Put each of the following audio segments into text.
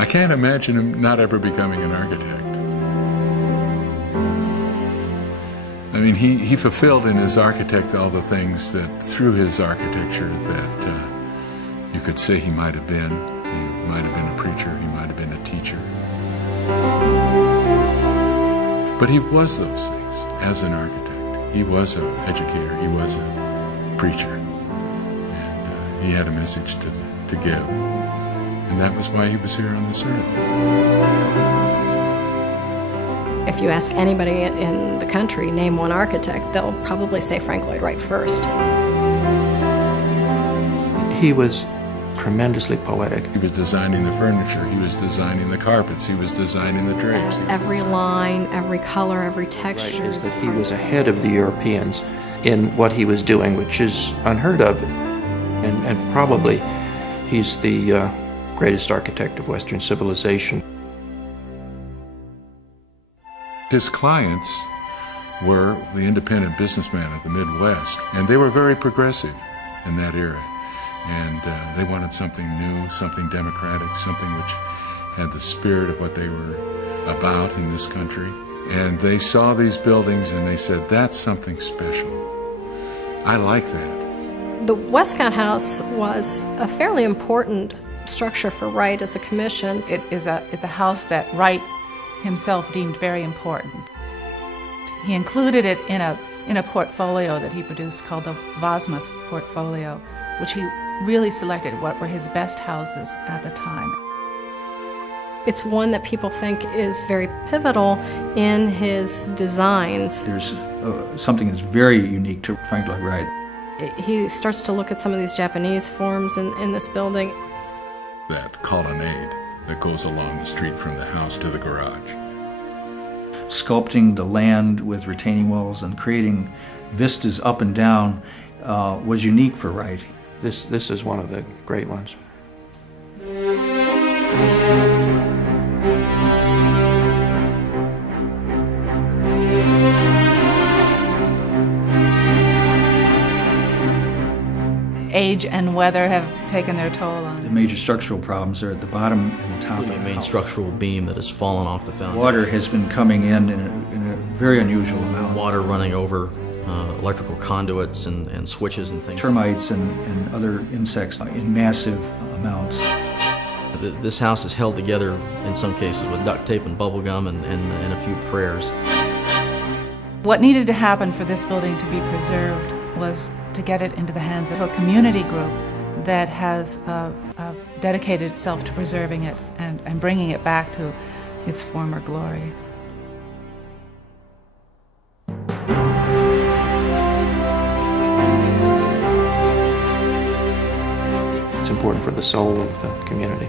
I can't imagine him not ever becoming an architect. I mean, he fulfilled in his architect all the things that, through his architecture, that you could say he might have been. He might have been a preacher, he might have been a teacher. But he was those things as an architect. He was an educator, he was a preacher. And he had a message to give. And that was why he was here on this earth. If you ask anybody in the country, name one architect, they'll probably say Frank Lloyd Wright first. He was tremendously poetic. He was designing the furniture, he was designing the carpets, he was designing the drapes. Every line, every color, every texture. Right, is that he was ahead of the Europeans in what he was doing, which is unheard of. And probably he's the greatest architect of Western civilization. His clients were the independent businessmen of the Midwest, and they were very progressive in that era. And they wanted something new, something democratic, something which had the spirit of what they were about in this country. And they saw these buildings and they said, that's something special. I like that. The Westcott House was a fairly important structure for Wright as a commission. It's a house that Wright himself deemed very important. He included it in a portfolio that he produced called the Vosmuth Portfolio, which he really selected what were his best houses at the time. It's one that people think is very pivotal in his designs. There's something that's very unique to Frank Lloyd Wright. He starts to look at some of these Japanese forms in this building. That colonnade that goes along the street from the house to the garage. Sculpting the land with retaining walls and creating vistas up and down was unique for Wright. This is one of the great ones. Age and weather have taken their toll on it. The major structural problems are at the bottom and the top. The main structural beam that has fallen off the foundation. Water has been coming in a very unusual amount. Water running over electrical conduits and switches and things. Termites and other insects in massive amounts. This house is held together in some cases with duct tape and bubble gum and a few prayers. What needed to happen for this building to be preserved was to get it into the hands of a community group that has dedicated itself to preserving it and bringing it back to its former glory. It's important for the soul of the community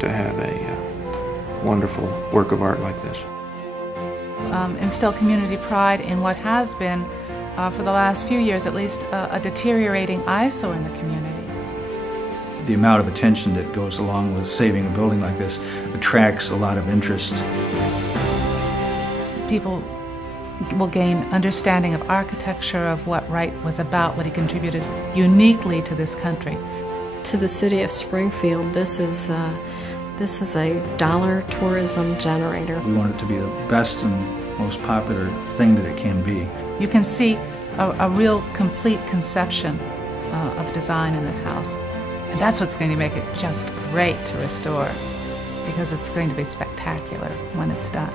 to have a wonderful work of art like this. Instill community pride in what has been, for the last few years at least, a deteriorating eyesore in the community. The amount of attention that goes along with saving a building like this attracts a lot of interest. People will gain understanding of architecture, of what Wright was about, what he contributed uniquely to this country. To the city of Springfield, this is a dollar tourism generator. We want it to be the best and most popular thing that it can be. You can see a real complete conception of design in this house. And that's what's going to make it just great to restore, because it's going to be spectacular when it's done.